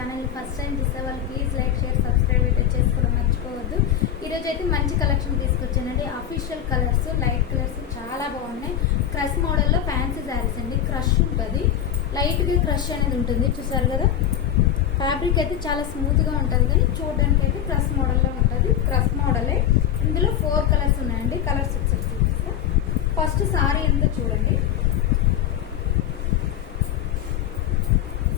Channel first time చూసే వాళ్ళు please like share subscribe అయితే చేసుకోవడం మర్చిపోవద్దు. ఈరోజు అయితే మంచి కలెక్షన్ తీసుకొచ్చానండి. అఫీషియల్ కలర్స్, లైట్ కలర్స్ చాలా బాగున్నాయి. క్రష్ మోడల్లో ఫ్యాన్సీ శారీస్ అండి. క్రష్ ఉంటుంది, లైట్గా క్రష్ అనేది ఉంటుంది, చూసారు కదా. ఫ్యాబ్రిక్ అయితే చాలా స్మూత్గా ఉంటుంది, కానీ చూడడానికి అయితే క్రష్ మోడల్లో ఉంటుంది. క్రష్ మోడలే. ఇందులో 4 కలర్స్ ఉన్నాయండి. కలర్స్ వచ్చేసి చూపిస్తా. ఫస్ట్ సారీ ఎంత చూడండి.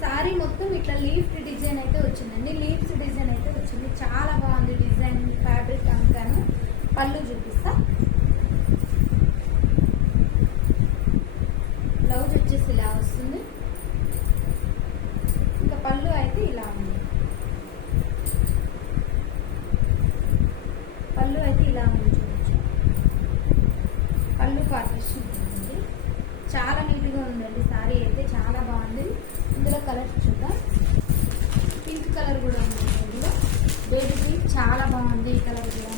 సారీ మొత్తం ఇట్లా లీఫ్ డిజైన్ అయితే వచ్చిందండి. లీవ్స్ డిజైన్ అయితే వచ్చింది, చాలా బాగుంది డిజైన్, ఫ్యాబ్రిక్ అంతాను. పళ్ళు చూపిస్తా. బ్లౌజ్ వచ్చేసి ఇలా వస్తుంది. ఇంకా పళ్ళు అయితే ఇలా ఉంది. పళ్ళు అయితే ఇలా ఉంది, చూడొచ్చు. పళ్ళు పార్టిషన్ ఉంటుంది. చాలా నీట్గా ఉందండి. సారీ అయితే చాలా బాగుంది. ఇందులో కలర్స్ చూద్దాం. పింక్ కలర్ కూడా ఉంది ఇందులో. బేబీ పింక్ చాలా బాగుంది ఈ కలర్ కూడా.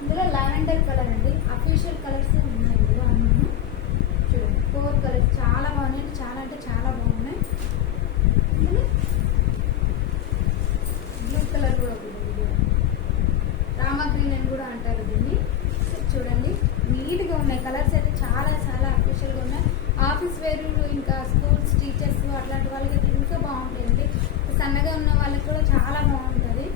ఇందులో లావెండర్ కలర్ అండి. అఫీషియల్ కలర్స్ ఉన్నాయి ఇందులో అన్నీ. చూడండి 4 కలర్స్ చాలా బాగున్నాయి, చాలా అంటే చాలా బాగున్నాయి. బ్లూ కలర్ కూడా ఉంది, రామా గ్రీన్ అని కూడా అంటారు దీన్ని. చూడండి నీట్గా ఉన్నాయి. కలర్స్ అయితే చాలా చాలా అఫీషియల్గా ఉన్నాయి. ఆఫీస్ వేరు, ఇంకా స్కూల్స్ టీచర్స్ అట్లాంటి వాళ్ళకి అయితే ఇంకా బాగుంటుంది. సన్నగా ఉన్న వాళ్ళకి కూడా చాలా బాగుంటుంది.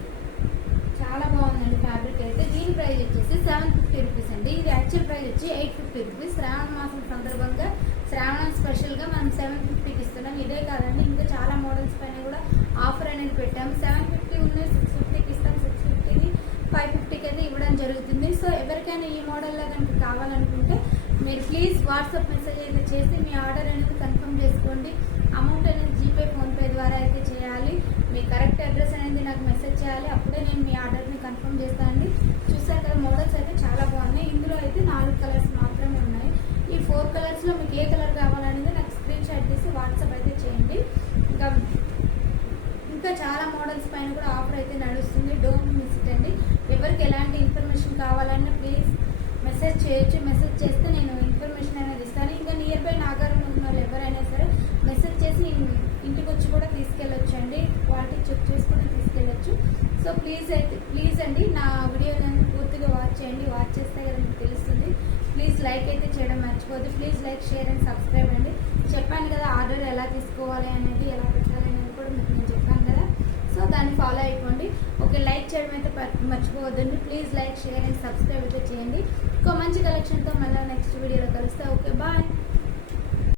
చాలా బాగుందండి ఫ్యాబ్రిక్ అయితే. దీని ప్రైస్ వచ్చేసి 750 రూపీస్ అండి. ఇది యాక్చువల్ ప్రైస్ వచ్చి 850 రూపీస్. శ్రావణ మాసం సందర్భంగా శ్రావణ స్పెషల్గా మనం 750కి ఇస్తున్నాం. ఇదే కాదండి, ఇంకా చాలా మోడల్స్ పైన కూడా ఆఫర్ అనేది పెట్టాము. 750 ఉన్నాయి, 650కి ఇస్తాం. 650ని 550కి అయితే ఇవ్వడం జరుగుతుంది. సో ఎవరికైనా ఈ మోడల్లో కనుక కావాలనుకుంటే మీరు ప్లీజ్ వాట్సాప్ మెసేజ్ అయితే చేసి మీ ఆర్డర్ అనేది కన్ఫర్మ్ చేసుకోండి. అమౌంట్ అనేది జీపే, ఫోన్పే ద్వారా అయితే చేయాలి. మీ కరెక్ట్ అడ్రస్ అనేది నాకు మెసేజ్ చేయాలి, అప్పుడే నేను మీ ఆర్డర్ని కన్ఫర్మ్ చేస్తానండి. చూసారు కదా, మోడల్స్ అయితే చాలా బాగున్నాయి. ఇందులో అయితే 4 కలర్స్ మాత్రమే ఉన్నాయి. ఈ 4 కలర్స్లో మీకు ఏ కలర్ కావాలనేది నాకు స్క్రీన్ షాట్ తీసి వాట్సాప్ అయితే చేయండి. ఇంకా చాలా మోడల్స్ పైన కూడా ఆఫర్ అయితే నడుస్తుంది. డోంట్ మిస్ ఇట్ అండి. ఎవరికి ఎలాంటి ఇన్ఫర్మేషన్ కావాలన్నా ప్లీజ్ మెసేజ్ చేయొచ్చు. మెసేజ్ చేస్తే నేను ఇన్ఫర్మేషన్ అనేది ఇస్తాను. ఇంకా నియర్ బై నాగారం ఉన్న వాళ్ళు ఎవరైనా సరే మెసేజ్ చేసి ఇంటికి వచ్చి కూడా తీసుకెళ్ళొచ్చు అండి. క్వాలిటీ చెక్ చేసుకుని తీసుకెళ్ళొచ్చు. సో ప్లీజ్ అండి నా వీడియోని పూర్తిగా వాచ్ చేయండి. వాచ్ చేస్తే కదా మీకు తెలుస్తుంది. ప్లీజ్ లైక్ అయితే చేయడం మర్చిపోద్దు. Please like, share and subscribe అండి. చెప్పాను కదా ఆర్డర్ ఎలా తీసుకోవాలి అనేది, ఎలా పెట్టాలి అనేది కూడా మీకు నేను చెప్పాను కదా. సో దాన్ని ఫాలో అయిపోండి. ఓకే, లైక్ చేయడం అయితే మర్చిపోవద్దండి. Please like, share and subscribe అయితే చేయండి. ఇంకో మంచి కలెక్షన్తో మళ్ళీ నెక్స్ట్ వీడియోలో కలుస్తా. Okay, bye.